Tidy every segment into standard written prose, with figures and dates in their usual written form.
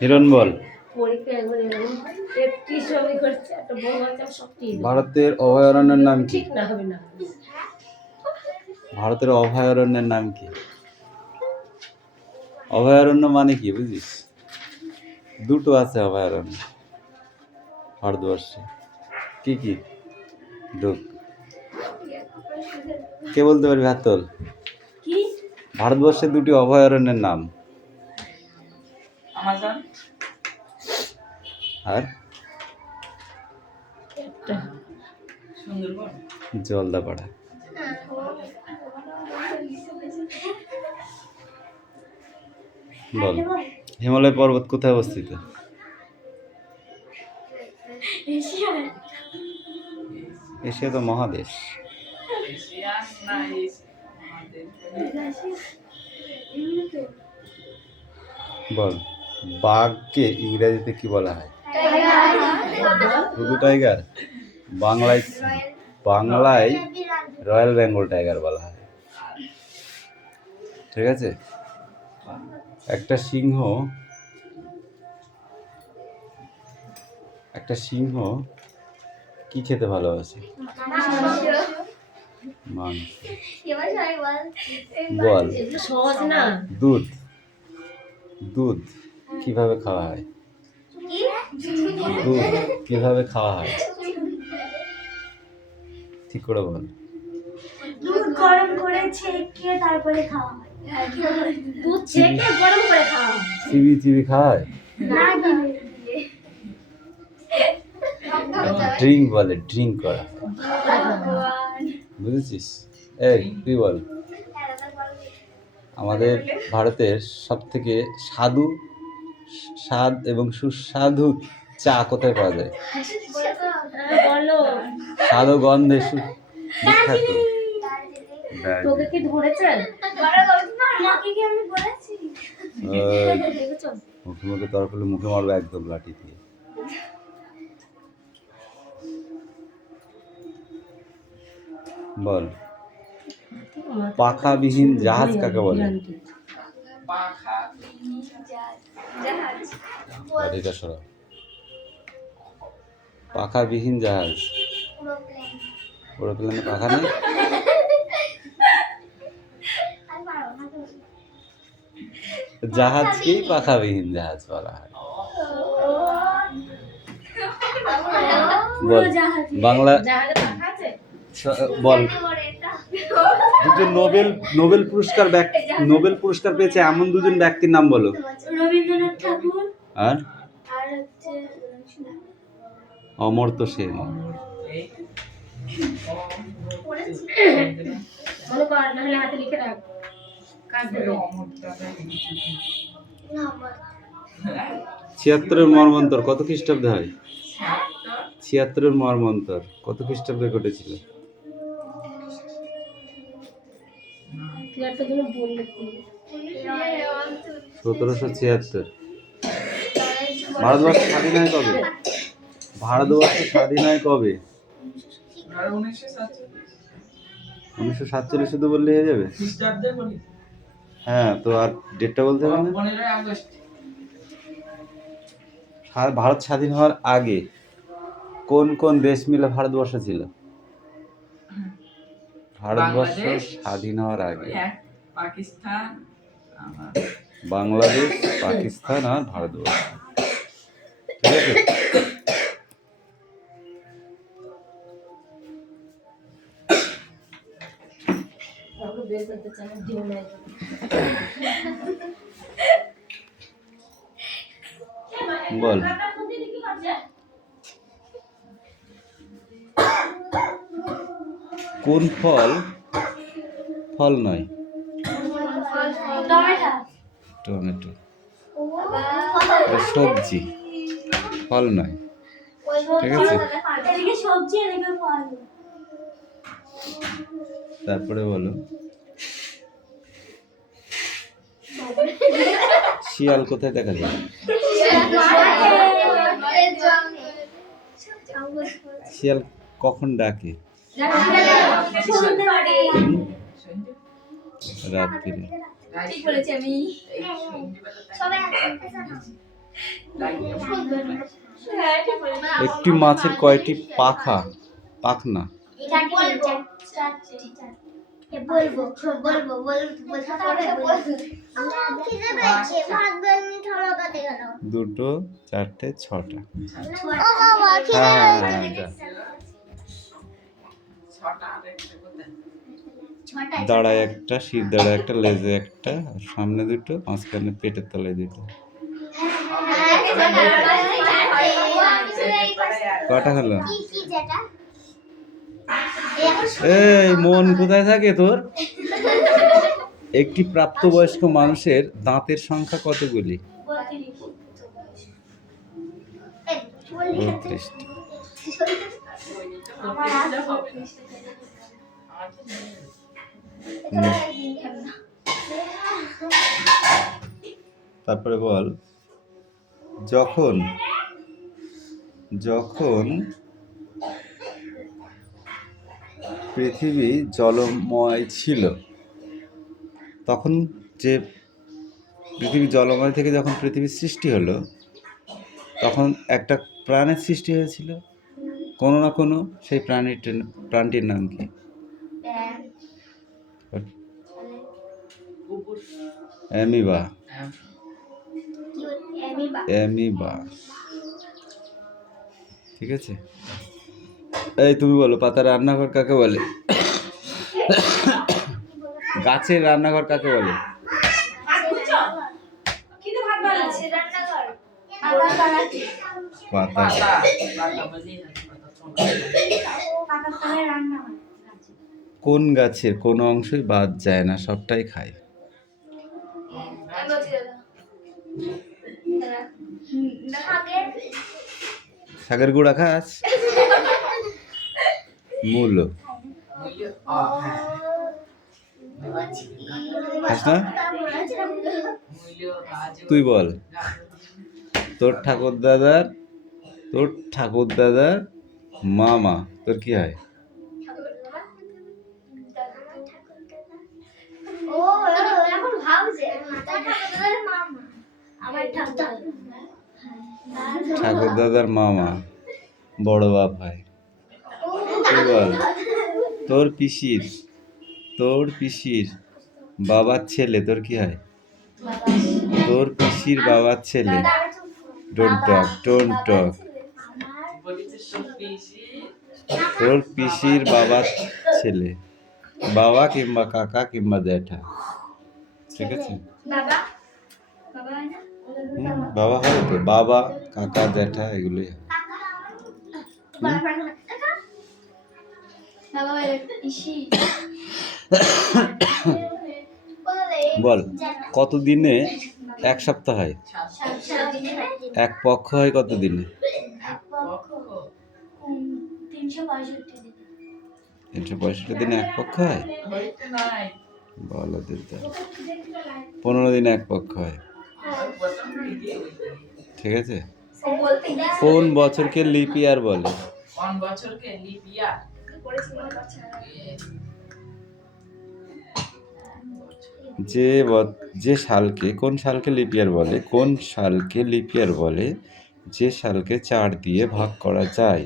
হিরণ বল। ভারতের অভয়ারণ্যের নাম কি? ভারতের অভয়ারণ্যের নাম কি? অভয়ারণ্য মানে কি বুঝিস? দুটো আছে অভয়ারণ্য ভারতবর্ষে। কি কি? কে বলতে পারবি? হাত তোল। ভারতবর্ষে দুটি অভয়ারণ্যের নাম। আর জলদাপাড়া। বল, হিমালয় পর্বত কোথায় অবস্থিত? এশিয়া তো মহাদেশ। বল, বাঘকে ইংরেজিতে কি বলা হয়? শুধু টাইগার? বাংলায় রয়্যাল বেঙ্গল টাইগার বলা হয়। ঠিক আছে। একটা সিংহ কি খেতে ভালোবাসে? মাংস। বল, দুধ কিভাবে খাওয়া হয়? দুধ কিভাবে খাওয়া হয়? ঠিক করে বল। দুধ গরম করে ছেঁকে তারপরে খাওয়া হয়। দুধ ছেঁকে গরম করে খাওয়া হয়। চিবি খাওয়া হয়? না, ড্রিঙ্ক বলে, ড্রিঙ্ক করা। বুঝেছিস? এই তুই বল, আমাদের ভারতের সব থেকে স্বাদ এবং সুস্বাদু চা কোথায় পাওয়া যায়? স্বাদ ও গন্ধে বিখ্যাত। মুখে তরফ হলে মুখে মারবে একদম লাঠি দিয়ে। বল, পাখাবিহীন জাহাজ কাকে বলে? পাখাবিহীন জাহাজ। এরোপ্লেনে পাখা নেই? জাহাজকেই পাখাবিহীন জাহাজ বলা হয়। বল, বাংলা বল, দুজন নোবেল পুরস্কার পেয়েছে এমন দুজন ব্যক্তির নাম বলো। রবীন্দ্রনাথ ঠাকুর আর অমর্ত্য সেন। ছিয়াত্তরের মর্মন্তর কত খ্রিস্টাব্দে হয়? 76 মর্মন্তর কত খ্রিস্টাব্দে ঘটেছিল? 1776। ভারতবর্ষ স্বাধীন হয় কবে? 1947 শুধু বললে হয়ে যাবে? হ্যাঁ, তো আর ডেটটা বলতে হবে না? ভারত স্বাধীন হওয়ার আগে কোন কোন দেশ মিলে ভারতবর্ষ ছিল? ভারতবর্ষ স্বাধীন হওয়ার আগে বাংলাদেশ, পাকিস্তান আর ভারতবর্ষ। ঠিক আছে। বল, কোন ফল নয়? টমেটো। সবজি, ফল নয়। ঠিক আছে। তারপরে বলো, শিয়াল কোথায় দেখা যায়? শিয়াল কখন ডাকে? রাত্রিরে। ঠিক বলেছি আমি। একটি মাছের কয়টি পাখনা? বলবো বলবো বলতে হবে। দুটো, চারটে, ছটা। দাঁড়ায় একটা, শির দাঁড়ায় একটা, লেজে একটা, আর সামনে দুটো, মাঝখানে পেটের তলায় দুটো। কটা হলো? এই মন কোথায় থাকে তোর? একটি প্রাপ্তবয়স্ক মানুষের দাঁতের সংখ্যা কতগুলি? 32টি। তারপরে বল, যখন পৃথিবী জলময় ছিল, তখন যে পৃথিবী জলময় থেকে যখন পৃথিবীর সৃষ্টি হলো, তখন একটা প্রাণের সৃষ্টি হয়েছিল কোনো না কোনো। সেই প্রাণটির নাম কি? অ্যামিবা। ঠিক আছে। এই তুমি বলো, পাতার রান্নাঘর কাকে বলে? গাছের রান্নাঘর কাকে বলে? পাতা। কোন গাছের কোনো অংশই বাদ যায় না, সবটাই খায়? শাকের গুঁড়া খাস? মূলো খাস না? তুই বল, তোর ঠাকুরদাদার মামা তোর কি হয়? ঠাকুরদাদার মামা বড় বাপ হয়। তুই বল, তোর পিসির বাবার ছেলে তোর কি হয়? তোর পিসির বাবার ছেলে। Don't talk. তোর পিসির বাবার ছেলে, বাবা কিংবা কাকা কিংবা জ্যাঠা। ঠিক আছে? বাবা হয় তো, বাবা, কাকা, জ্যাঠা এগুলোই হয়। বল, কত দিনে এক সপ্তাহ হয়? এক পক্ষ হয় কত দিনে? 365 দিনে এক পক্ষ হয়? বলো দিদা, 15 দিনে এক পক্ষ হয়। ঠিক আছে। কোন বছরকে লিপ ইয়ার বলে? যে সালকে, কোন সালকে লিপ ইয়ার বলে? কোন সালকে লিপ ইয়ার বলে যে সালকে 4 দিয়ে ভাগ করা যায়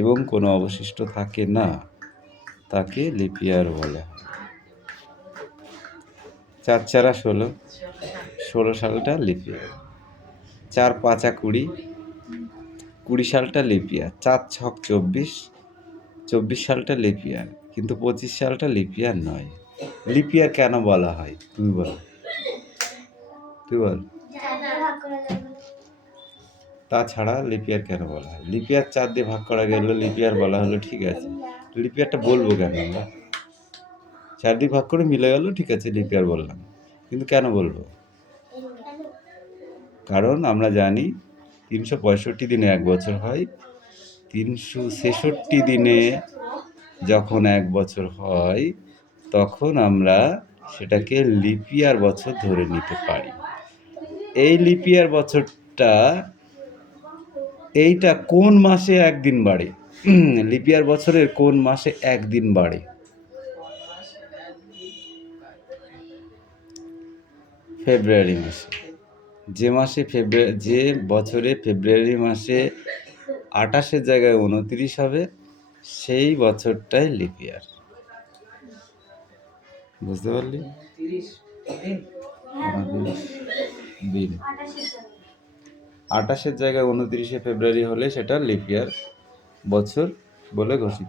এবং কোনো অবশিষ্ট থাকে না, তাকে লিপ ইয়ার বলে। 4 4 16 সালটা লিপ ইয়ার। 4 5 20 সালটা লিপ ইয়ার। 4 6 24 সালটা লিপ ইয়ার, কিন্তু 25 সালটা লিপ ইয়ার নয়। লিপ ইয়ার কেন বলা হয় তুই বল? তাছাড়া লিপ ইয়ার কেন বলা হয়? লিপ ইয়ার 4 দিয়ে ভাগ করা গেল, লিপ ইয়ার বলা হলো, ঠিক আছে। লিপ ইয়ারটা বলবো কেন আমরা? 4 দিয়ে ভাগ করে মিলে গেল, ঠিক আছে, লিপ ইয়ার বললাম, কিন্তু কেন বলবো? কারণ আমরা জানি 365 দিনে এক বছর হয়। 366 দিনে যখন এক বছর হয়, তখন আমরা সেটাকে লিপ ইয়ার বছর ধরে নিতে পারি। এই লিপ ইয়ার বছরটা, এইটা কোন মাসে একদিন বাড়ে? লিপিয়ার বছরের কোন মাসে একদিন বাড়ে? ফেব্রুয়ারি মাসে। যে বছরে ফেব্রুয়ারি মাসে 28-এর জায়গায় 29 হবে সেই বছরটাই লিপিয়ার। বুঝতে পারলি? 29 দিন। 28-এর জায়গায় 29শে ফেব্রুয়ারি হলে সেটা লিপিয়ার বছর বলে ঘোষিত।